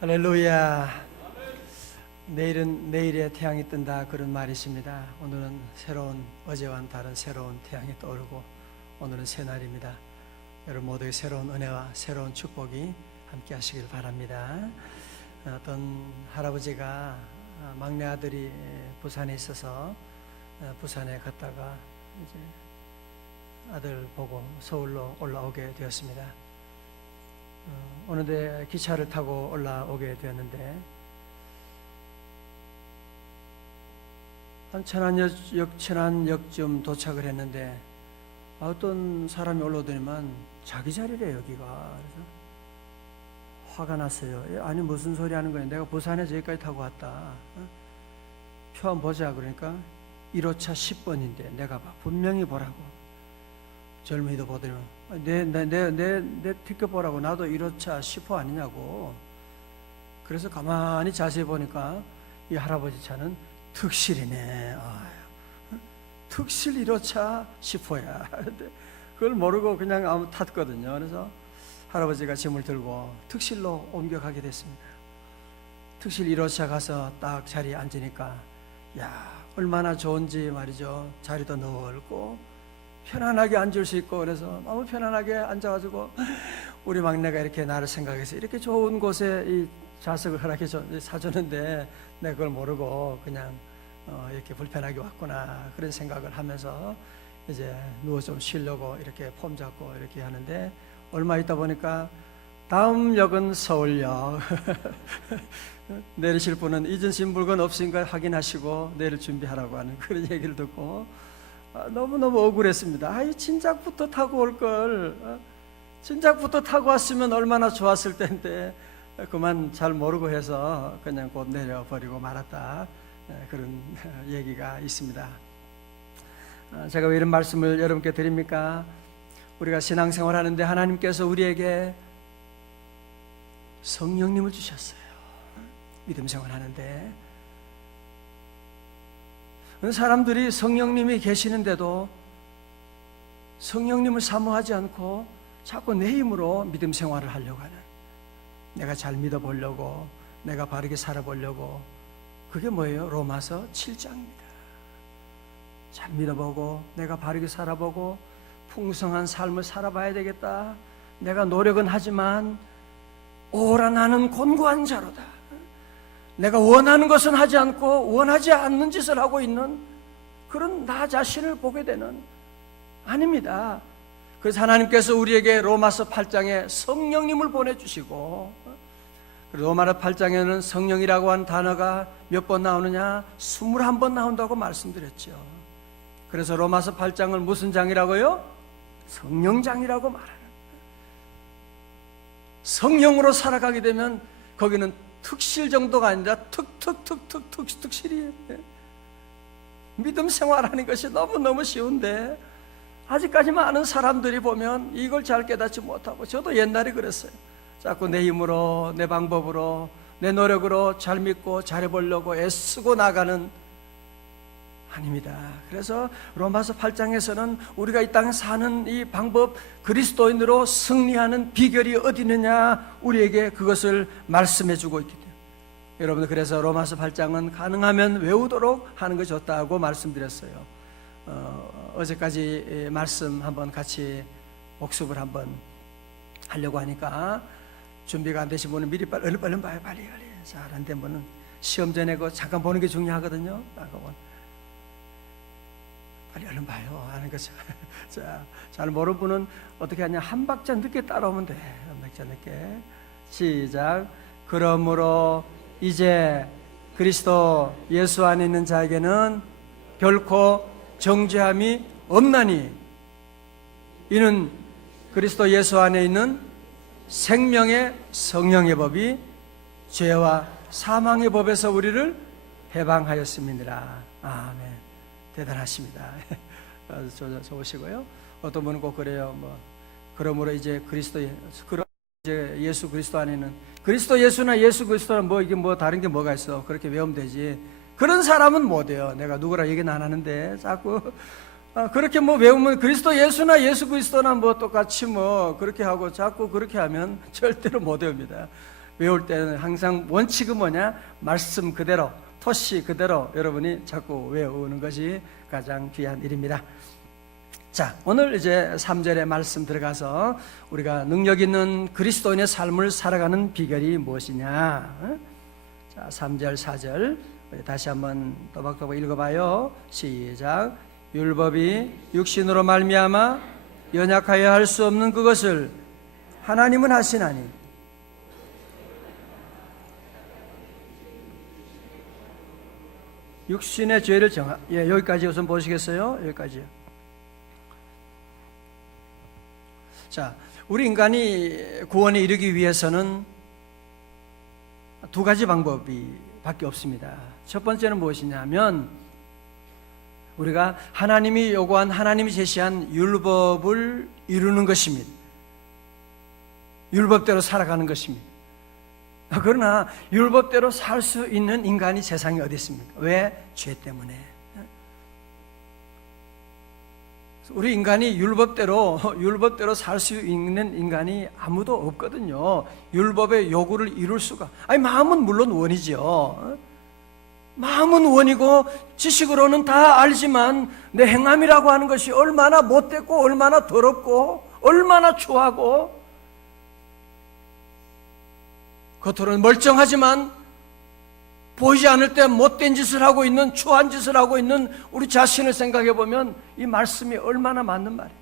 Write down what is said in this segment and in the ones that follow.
할렐루야. 내일은 내일의 태양이 뜬다, 그런 말이 있습니다. 오늘은 어제와는 다른 새로운 태양이 떠오르고 오늘은 새날입니다. 여러분 모두의 새로운 은혜와 새로운 축복이 함께 하시길 바랍니다. 어떤 할아버지가 막내 아들이 부산에 있어서 부산에 갔다가 이제 아들 보고 서울로 올라오게 되었습니다. 어느새 기차를 타고 올라오게 되었는데 한 천안역쯤 도착을 했는데 어떤 사람이 올라오더니만 자기 자리래 여기가. 그래서 화가 났어요. 아니 무슨 소리 하는 거야, 내가 부산에서 여기까지 타고 왔다. 표 한번 보자. 그러니까 1호차 10번인데 내가 분명히 보라고. 젊은이도 보더니만 내 티켓 보라고. 나도 1호차 10호 아니냐고. 그래서 가만히 자세히 보니까 이 할아버지 차는 특실이네. 특실 1호차 10호야. 그걸 모르고 그냥 아무 탔거든요. 그래서 할아버지가 짐을 들고 특실로 옮겨가게 됐습니다. 특실 1호차 가서 딱 자리에 앉으니까 얼마나 좋은지 말이죠. 자리도 넓고 편안하게 앉을 수 있고, 그래서 너무 편안하게 앉아가지고 우리 막내가 이렇게 나를 생각해서 이렇게 좋은 곳에 이 좌석을 허락해 사주는데 내가 그걸 모르고 그냥 이렇게 불편하게 왔구나, 그런 생각을 하면서 이제 누워 좀 쉬려고 이렇게 폼 잡고 이렇게 하는데 얼마 있다 보니까 다음 역은 서울역. 내리실 분은 잊으신 물건 없으니까 확인하시고 내릴 준비하라고 하는 그런 얘기를 듣고 너무너무 억울했습니다. 진작부터 타고 올걸. 진작부터 타고 왔으면 얼마나 좋았을 텐데 그만 잘 모르고 해서 그냥 곧 내려버리고 말았다, 그런 얘기가 있습니다. 제가 왜 이런 말씀을 여러분께 드립니까? 우리가 신앙생활 하는데 하나님께서 우리에게 성령님을 주셨어요. 믿음 생활 하는데 사람들이 성령님이 계시는데도 성령님을 사모하지 않고 자꾸 내 힘으로 믿음 생활을 하려고 하는, 내가 잘 믿어보려고, 내가 바르게 살아보려고. 그게 뭐예요? 로마서 7장입니다. 잘 믿어보고 내가 바르게 살아보고 풍성한 삶을 살아봐야 되겠다. 내가 노력은 하지만 오라 나는 곤고한 자로다. 내가 원하는 것은 하지 않고 원하지 않는 짓을 하고 있는 그런 나 자신을 보게 되는, 아닙니다. 그래서 하나님께서 우리에게 로마서 8장에 성령님을 보내주시고, 로마서 8장에는 성령이라고 하는 단어가 몇 번 나오느냐? 21번 나온다고 말씀드렸죠. 그래서 로마서 8장을 무슨 장이라고요? 성령장이라고 말하는. 성령으로 살아가게 되면 거기는 특실 정도가 아니라 특실이에요. 믿음 생활하는 것이 너무너무 쉬운데 아직까지 많은 사람들이 보면 이걸 잘 깨닫지 못하고, 저도 옛날에 그랬어요. 자꾸 내 힘으로, 내 방법으로, 내 노력으로 잘 믿고 잘해보려고 애쓰고 나가는, 아닙니다. 그래서 로마서 8장에서는 우리가 이 땅에 사는 이 방법, 그리스도인으로 승리하는 비결이 어디 있느냐, 우리에게 그것을 말씀해 주고 있기 때문에 여러분들, 그래서 로마서 8장은 가능하면 외우도록 하는 것이 좋다고 말씀드렸어요. 어제까지 말씀 한번 같이 복습을 한번 하려고 하니까 준비가 안 되신 분은 미리 얼른 봐요. 빨리. 잘 안 된 분은 시험 전에 잠깐 보는 게 중요하거든요. 빨리 얼른 봐요 하는 거죠. 자, 잘 모르는 분은 어떻게 하냐, 한 박자 늦게 따라오면 돼. 한 박자 늦게. 시작. 그러므로 이제 그리스도 예수 안에 있는 자에게는 결코 정죄함이 없나니 이는 그리스도 예수 안에 있는 생명의 성령의 법이 죄와 사망의 법에서 우리를 해방하였음이니라. 아멘. 대단하십니다. 좋으시고요. 어떤 분은 꼭 그래요. 그러므로 이제 예수 그리스도 안에는, 그리스도 예수나 예수 그리스도는 이게 다른 게 뭐가 있어? 그렇게 외우면 되지. 그런 사람은 못해요. 내가 누구라 얘기는 안 하는데 자꾸 그렇게 외우면 그리스도 예수나 예수 그리스도나 똑같이 그렇게 하고 자꾸 그렇게 하면 절대로 못 외웁니다. 외울 때는 항상 원칙은 뭐냐? 말씀 그대로, 토시 그대로 여러분이 자꾸 외우는 것이 가장 귀한 일입니다. 자, 오늘 이제 3절의 말씀 들어가서 우리가 능력 있는 그리스도인의 삶을 살아가는 비결이 무엇이냐? 자, 3절, 4절 다시 한번 또박또박 읽어봐요. 시작. 율법이 육신으로 말미암아 연약하여 할 수 없는 그것을 하나님은 하시나니 육신의 죄를 여기까지 우선 보시겠어요? 여기까지요. 자, 우리 인간이 구원에 이르기 위해서는 두 가지 방법이 밖에 없습니다. 첫 번째는 무엇이냐면 우리가 하나님이 요구한, 하나님이 제시한 율법을 이루는 것입니다. 율법대로 살아가는 것입니다. 그러나 율법대로 살 수 있는 인간이 세상에 어디 있습니까? 왜? 죄 때문에. 우리 인간이 율법대로 살 수 있는 인간이 아무도 없거든요. 율법의 요구를 이룰 수가. 마음은 물론 원이죠. 마음은 원이고 지식으로는 다 알지만 내 행함이라고 하는 것이 얼마나 못됐고 얼마나 더럽고 얼마나 추하고 겉으로는 멀쩡하지만 보이지 않을 때 못된 짓을 하고 있는, 추한 짓을 하고 있는 우리 자신을 생각해 보면 이 말씀이 얼마나 맞는 말이에요.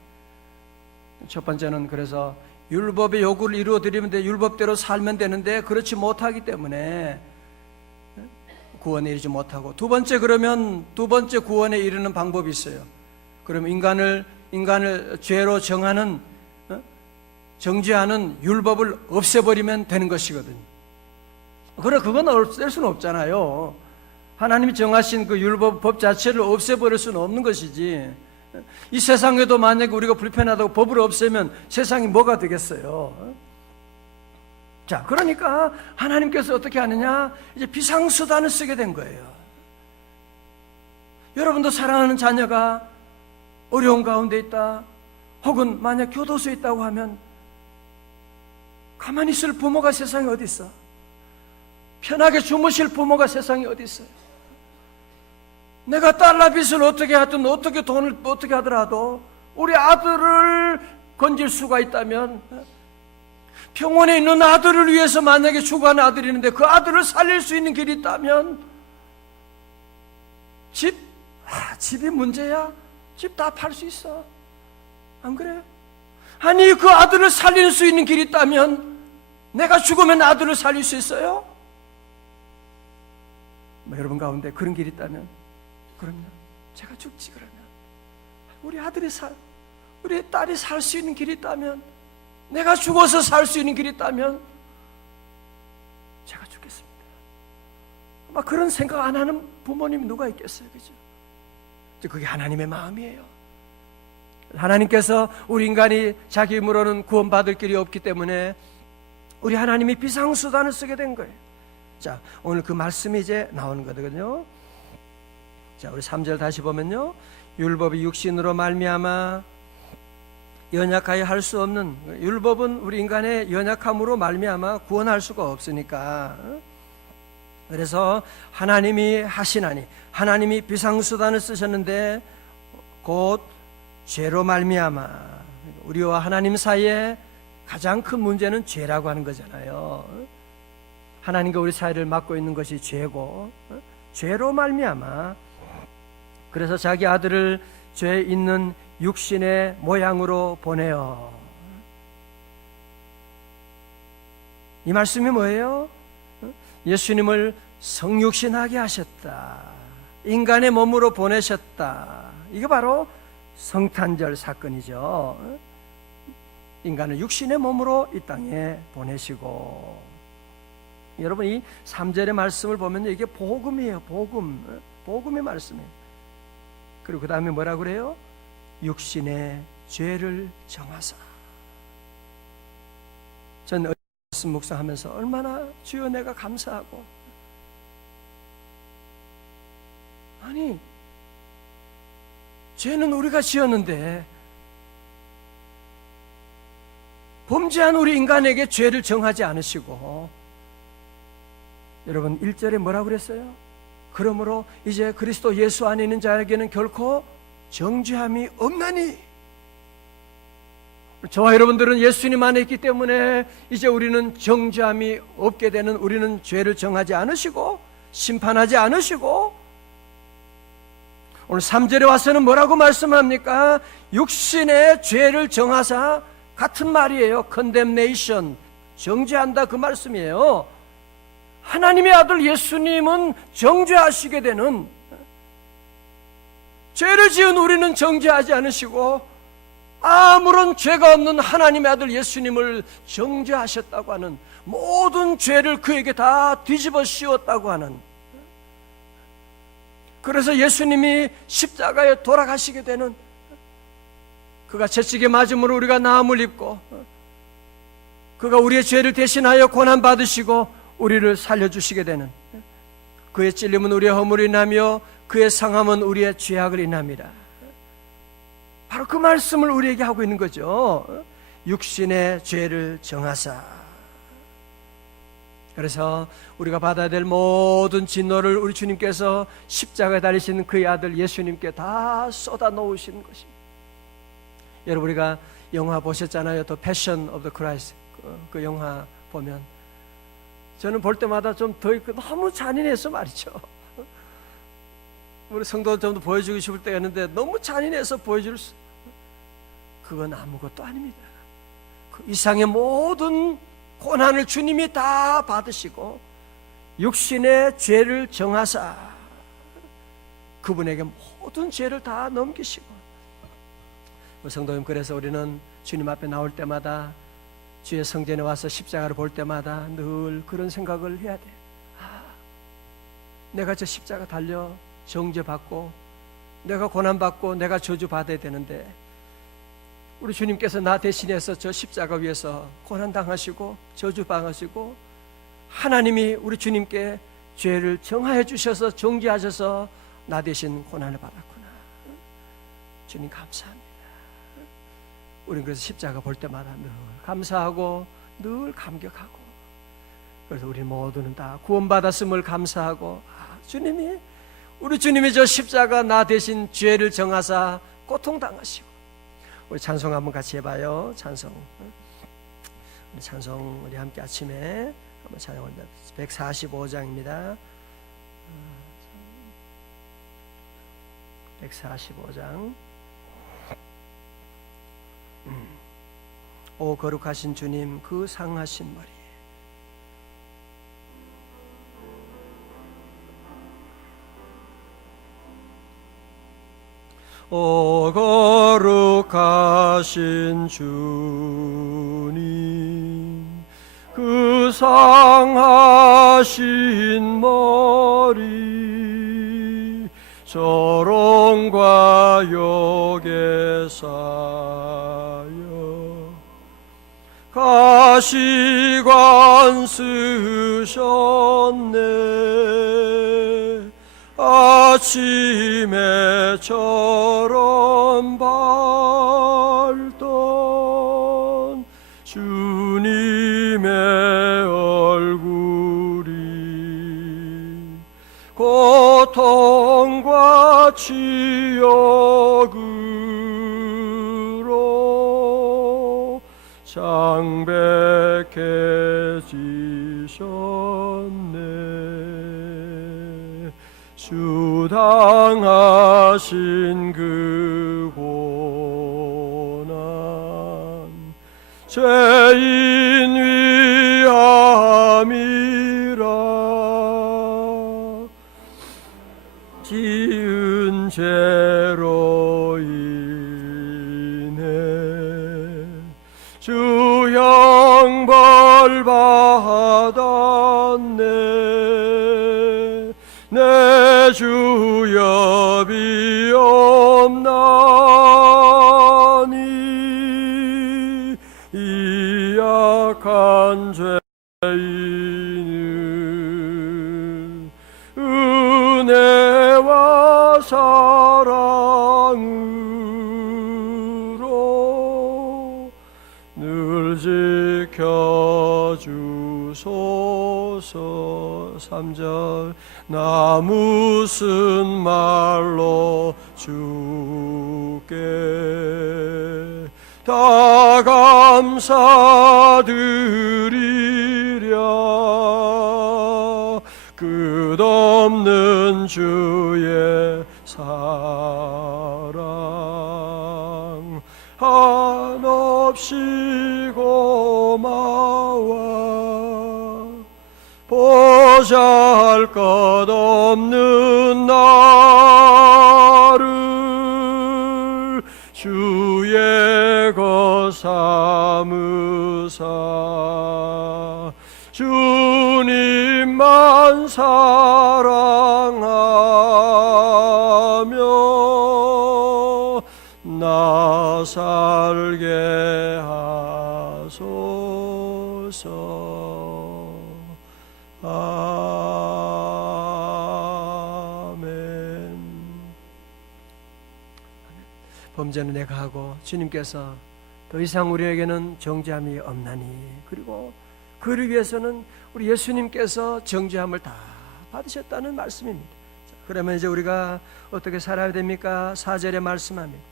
첫 번째는 그래서 율법의 요구를 이루어 드리면 돼, 율법대로 살면 되는데 그렇지 못하기 때문에 구원에 이르지 못하고, 두 번째 구원에 이르는 방법이 있어요. 그러면 인간을 죄로 정죄하는 율법을 없애버리면 되는 것이거든요. 그러나 그건 없앨 수는 없잖아요. 하나님이 정하신 그 율법, 법 자체를 없애버릴 수는 없는 것이지. 이 세상에도 만약에 우리가 불편하다고 법을 없애면 세상이 뭐가 되겠어요? 자, 그러니까 하나님께서 어떻게 하느냐? 이제 비상수단을 쓰게 된 거예요. 여러분도 사랑하는 자녀가 어려운 가운데 있다, 혹은 만약 교도소에 있다고 하면 가만히 있을 부모가 세상에 어디 있어? 편하게 주무실 부모가 세상에 어디 있어요? 내가 달러 빚을 어떻게 하든 어떻게 돈을 어떻게 하더라도 우리 아들을 건질 수가 있다면, 병원에 있는 아들을 위해서 만약에 죽어가는 아들이 있는데 그 아들을 살릴 수 있는 길이 있다면, 집이 문제야? 집 다 팔 수 있어. 안 그래요? 아니, 그 아들을 살릴 수 있는 길이 있다면 내가 죽으면 아들을 살릴 수 있어요? 여러분 가운데 그런 길이 있다면, 그러면 제가 죽지. 그러면 우리 딸이 살 수 있는 길이 있다면, 내가 죽어서 살 수 있는 길이 있다면 제가 죽겠습니다. 아마 그런 생각 안 하는 부모님이 누가 있겠어요? 그죠? 그게 하나님의 마음이에요. 하나님께서 우리 인간이 자기 힘으로는 구원받을 길이 없기 때문에 우리 하나님이 비상수단을 쓰게 된 거예요. 자, 오늘 그 말씀이 이제 나오는 거거든요. 자, 우리 3절 다시 보면요, 율법이 육신으로 말미암아 연약하여 할 수 없는, 율법은 우리 인간의 연약함으로 말미암아 구원할 수가 없으니까, 그래서 하나님이 하시나니, 하나님이 비상수단을 쓰셨는데 곧 죄로 말미암아, 우리와 하나님 사이에 가장 큰 문제는 죄라고 하는 거잖아요. 하나님과 우리 사이를 막고 있는 것이 죄고, 죄로 말미암아, 그래서 자기 아들을 죄 있는 육신의 모양으로 보내어. 이 말씀이 뭐예요? 예수님을 성육신하게 하셨다, 인간의 몸으로 보내셨다. 이게 바로 성탄절 사건이죠. 인간을 육신의 몸으로 이 땅에 보내시고, 여러분 이 3절의 말씀을 보면 이게 복음이에요. 복음의 말씀이에요. 그리고 그 다음에 뭐라 그래요? 육신의 죄를 정하사. 전 말씀 묵상하면서 얼마나 주여 내가 감사하고, 아니 죄는 우리가 지었는데 범죄한 우리 인간에게 죄를 정하지 않으시고 여러분 1절에 뭐라고 그랬어요? 그러므로 이제 그리스도 예수 안에 있는 자에게는 결코 정죄함이 없나니. 저와 여러분들은 예수님 안에 있기 때문에 이제 우리는 정죄함이 없게 되는, 우리는 죄를 정하지 않으시고 심판하지 않으시고, 오늘 3절에 와서는 뭐라고 말씀합니까? 육신의 죄를 정하사, 같은 말이에요. condemnation, 정죄한다, 그 말씀이에요. 하나님의 아들 예수님은 정죄하시게 되는, 죄를 지은 우리는 정죄하지 않으시고 아무런 죄가 없는 하나님의 아들 예수님을 정죄하셨다고 하는, 모든 죄를 그에게 다 뒤집어 씌웠다고 하는, 그래서 예수님이 십자가에 돌아가시게 되는, 그가 채찍에 맞음으로 우리가 나음을 입고, 그가 우리의 죄를 대신하여 고난받으시고 우리를 살려주시게 되는, 그의 찔림은 우리의 허물을 인하며 그의 상함은 우리의 죄악을 인합니다. 바로 그 말씀을 우리에게 하고 있는 거죠. 육신의 죄를 정하사. 그래서 우리가 받아야 될 모든 진노를 우리 주님께서 십자가에 달리신 그의 아들 예수님께 다 쏟아 놓으시는 것입니다. 여러분, 우리가 영화 보셨잖아요. The Passion of the Christ. 그 영화 보면 저는 볼 때마다 좀 더 너무 잔인해서 말이죠. 우리 성도 좀 더 보여주고 싶을 때가 있는데 너무 잔인해서 보여줄 수, 그건 아무것도 아닙니다. 그 이상의 모든 고난을 주님이 다 받으시고 육신의 죄를 정하사 그분에게 모든 죄를 다 넘기시고, 성도님, 그래서 우리는 주님 앞에 나올 때마다, 주의 성전에 와서 십자가를 볼 때마다 늘 그런 생각을 해야 돼. 내가 저 십자가 달려 정죄받고 내가 고난받고 내가 저주받아야 되는데, 우리 주님께서 나 대신해서 저 십자가 위에서 고난당하시고 저주받으시고, 하나님이 우리 주님께 죄를 정하여 주셔서 정죄하셔서 나 대신 고난을 받았구나. 주님 감사합니다. 우리는 그래서 십자가 볼 때마다 늘 감사하고 늘 감격하고, 그래서 우리 모두는 다 구원받았음을 감사하고, 주님이, 우리 주님이 저 십자가 나 대신 죄를 정하사 고통당하시고. 우리 찬송 한번 같이 해봐요. 찬송. 우리 찬송 우리 함께 아침에 한번 찬양합니다. 145장입니다. 145장. 오 거룩하신 주님, 그 상하신 머리, 오 거룩하신 주님, 그 상하신 머리, 조롱과 욕에 쌓여 가시관 쓰셨네. 아침에처럼 밝던 주님의 얼굴이 고통과 치욕으로 창백해지셨네. 주 당하신 그 고난 죄인 위함이라. 지은 죄로 인해 주 형벌 받았네. 내 주여 비옵나니 이 약한 죄인을 은혜와 사랑으로 늘 지켜주소서. 3절 나 무슨 말로 주께 다 감사드리랴 끝없는 주의 사랑 한없이 고마워 보잘 것 없는 나를 주의 것 삼으사 주님만 사랑하며 나 살게 하소서. 아멘. 범죄는 내가 하고 주님께서 더 이상 우리에게는 정죄함이 없나니 그리고 그를 위해서는 우리 예수님께서 정죄함을 다 받으셨다는 말씀입니다. 자, 그러면 이제 우리가 어떻게 살아야 됩니까? 4절에 말씀합니다.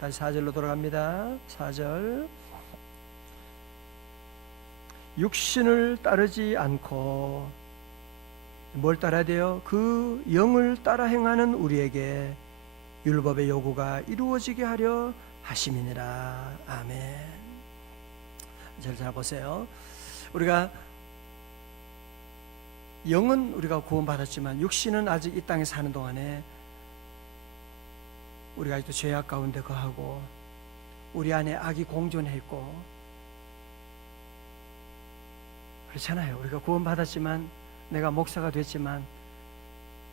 다시 4절로 돌아갑니다. 4절 육신을 따르지 않고 뭘 따라야 돼요? 그 영을 따라 행하는 우리에게 율법의 요구가 이루어지게 하려 하심이니라. 아멘. 잘 보세요. 우리가 영은 우리가 구원받았지만 육신은 아직 이 땅에 사는 동안에 우리가 아직도 죄악 가운데 거하고 우리 안에 악이 공존했고 그렇잖아요. 우리가 구원받았지만 내가 목사가 됐지만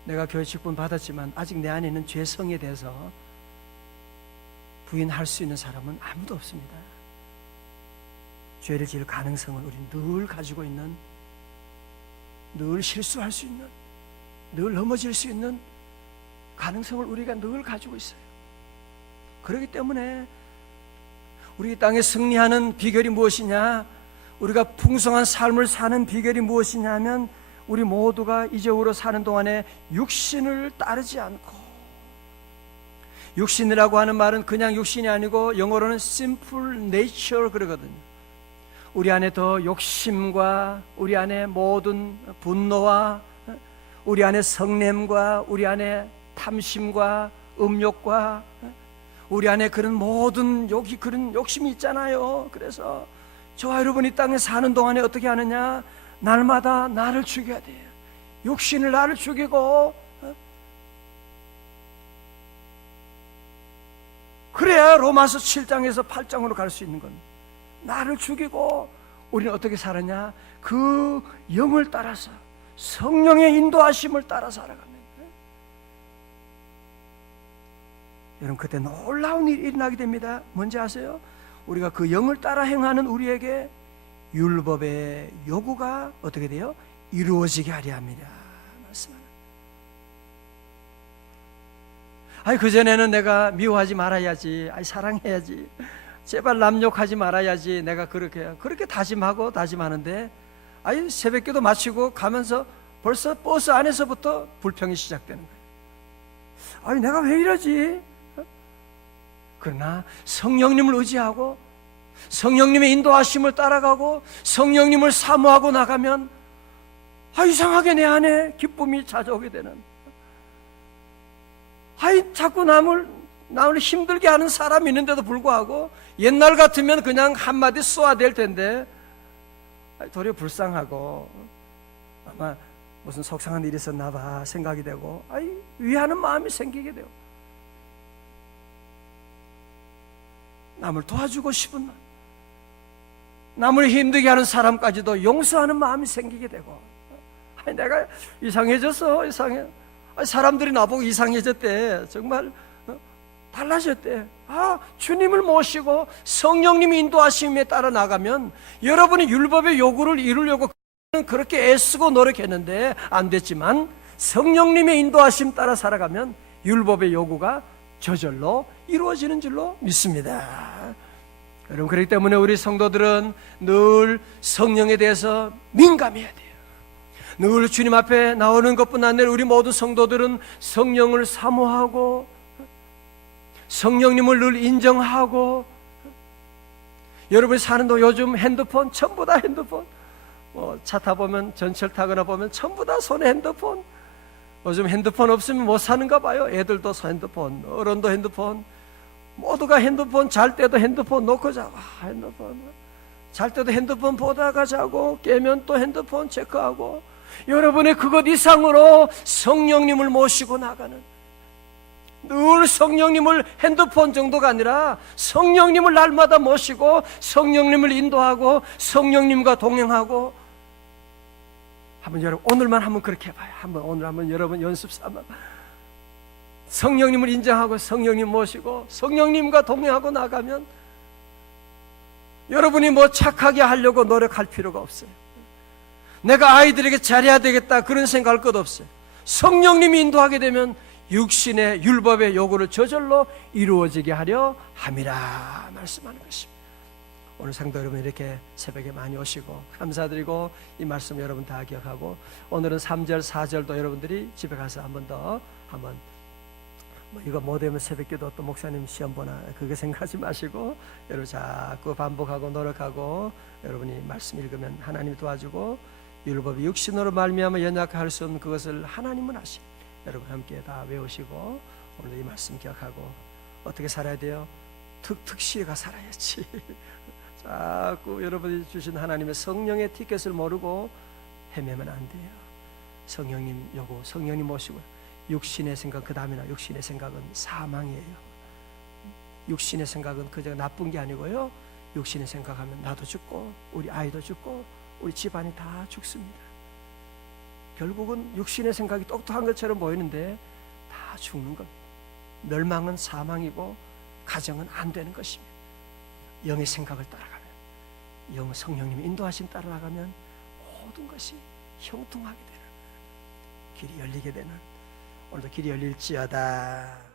내가 교회 직분 받았지만 아직 내 안에 있는 죄성에 대해서 부인할 수 있는 사람은 아무도 없습니다. 죄를 지을 가능성을 우리는 늘 가지고 있는, 늘 실수할 수 있는, 늘 넘어질 수 있는 가능성을 우리가 늘 가지고 있어요. 그렇기 때문에 우리 땅에 승리하는 비결이 무엇이냐, 우리가 풍성한 삶을 사는 비결이 무엇이냐 하면 우리 모두가 이적으로 사는 동안에 육신을 따르지 않고, 육신이라고 하는 말은 그냥 육신이 아니고 영어로는 simple nature 그러거든요. 우리 안에 더 욕심과 우리 안에 모든 분노와 우리 안에 성냄과 우리 안에 탐심과 음욕과 우리 안에 그런 모든 그런 욕심이 있잖아요. 그래서 저와 여러분이 이 땅에 사는 동안에 어떻게 하느냐, 날마다 나를 죽여야 돼요. 육신을 나를 죽이고, 그래야 로마서 7장에서 8장으로 갈 수 있는 겁니다. 나를 죽이고 우리는 어떻게 살았냐, 그 영을 따라서 성령의 인도하심을 따라 살아갑니다. 여러분, 그때 놀라운 일이 일어나게 됩니다. 뭔지 아세요? 우리가 그 영을 따라 행하는 우리에게 율법의 요구가 어떻게 돼요? 이루어지게 하려 합니다. 말씀하는. 그전에는 내가 미워하지 말아야지, 사랑해야지, 제발 남욕하지 말아야지, 내가 그렇게 다짐하는데, 새벽기도 마치고 가면서 벌써 버스 안에서부터 불평이 시작되는 거예요. 내가 왜 이러지? 그러나 성령님을 의지하고 성령님의 인도하심을 따라가고 성령님을 사모하고 나가면 이상하게 내 안에 기쁨이 찾아오게 되는, 자꾸 남을 힘들게 하는 사람이 있는데도 불구하고 옛날 같으면 그냥 한마디 쏘아야 될 텐데 도리어 불쌍하고 아마 무슨 속상한 일이 있었나 봐 생각이 되고 위하는 마음이 생기게 되고 남을 도와주고 싶은 마음, 남을 힘들게 하는 사람까지도 용서하는 마음이 생기게 되고, 내가 이상해졌어, 이상해. 사람들이 나보고 이상해졌대. 정말 달라졌대. 주님을 모시고 성령님이 인도하심에 따라 나가면 여러분이 율법의 요구를 이루려고 그렇게 애쓰고 노력했는데 안 됐지만 성령님의 인도하심 따라 살아가면 율법의 요구가 저절로 이루어지는 줄로 믿습니다. 여러분, 그렇기 때문에 우리 성도들은 늘 성령에 대해서 민감해야 돼요. 늘 주님 앞에 나오는 것뿐 아니라 우리 모든 성도들은 성령을 사모하고 성령님을 늘 인정하고, 여러분이 사는 동 요즘 핸드폰 전부 다 핸드폰, 차 타보면 전철 타거나 보면 전부 다 손에 핸드폰. 요즘 핸드폰 없으면 못 사는가 봐요. 애들도 핸드폰, 어른도 핸드폰, 모두가 핸드폰. 잘 때도 핸드폰 놓고 자고, 핸드폰 잘 때도 핸드폰 보다가 자고, 깨면 또 핸드폰 체크하고. 여러분의 그것 이상으로 성령님을 모시고 나가는, 늘 성령님을, 핸드폰 정도가 아니라 성령님을 날마다 모시고 성령님을 인도하고 성령님과 동행하고. 한번 여러분 오늘만 한번 그렇게 해봐요. 오늘 한번 여러분 연습 삼아 성령님을 인정하고 성령님 모시고 성령님과 동행하고 나가면 여러분이 뭐 착하게 하려고 노력할 필요가 없어요. 내가 아이들에게 잘해야 되겠다 그런 생각할 것 없어요. 성령님이 인도하게 되면 육신의 율법의 요구를 저절로 이루어지게 하려 함이라 말씀하는 것입니다. 오늘 성도 여러분 이렇게 새벽에 많이 오시고 감사드리고, 이 말씀 여러분 다 기억하고, 오늘은 3절 4절도 여러분들이 집에 가서 한 번 더 이거 못하면 새벽기도 또 목사님 시험 보나 그거 생각하지 마시고, 여러분 자꾸 반복하고 노력하고, 여러분이 말씀 읽으면 하나님이 도와주고, 율법이 육신으로 말미암아 연약할 수 없는 그것을 하나님은 하시. 여러분 함께 다 외우시고 오늘 이 말씀 기억하고 어떻게 살아야 돼요? 특시가 살아야지. 자꾸 여러분이 주신 하나님의 성령의 티켓을 모르고 헤매면 안 돼요. 성령님 요구, 성령님 모시고. 육신의 생각, 그 다음에나 육신의 생각은 사망이에요. 육신의 생각은 그저 나쁜 게 아니고요, 육신의 생각하면 나도 죽고 우리 아이도 죽고 우리 집안이 다 죽습니다. 결국은 육신의 생각이 똑똑한 것처럼 보이는데 다 죽는 겁니다. 멸망은 사망이고 가정은 안 되는 것입니다. 영의 생각을 따라가면, 영 성령님의 인도하심 따라가면 모든 것이 형통하게 되는, 길이 열리게 되는, 오늘도 길이 열릴지어다.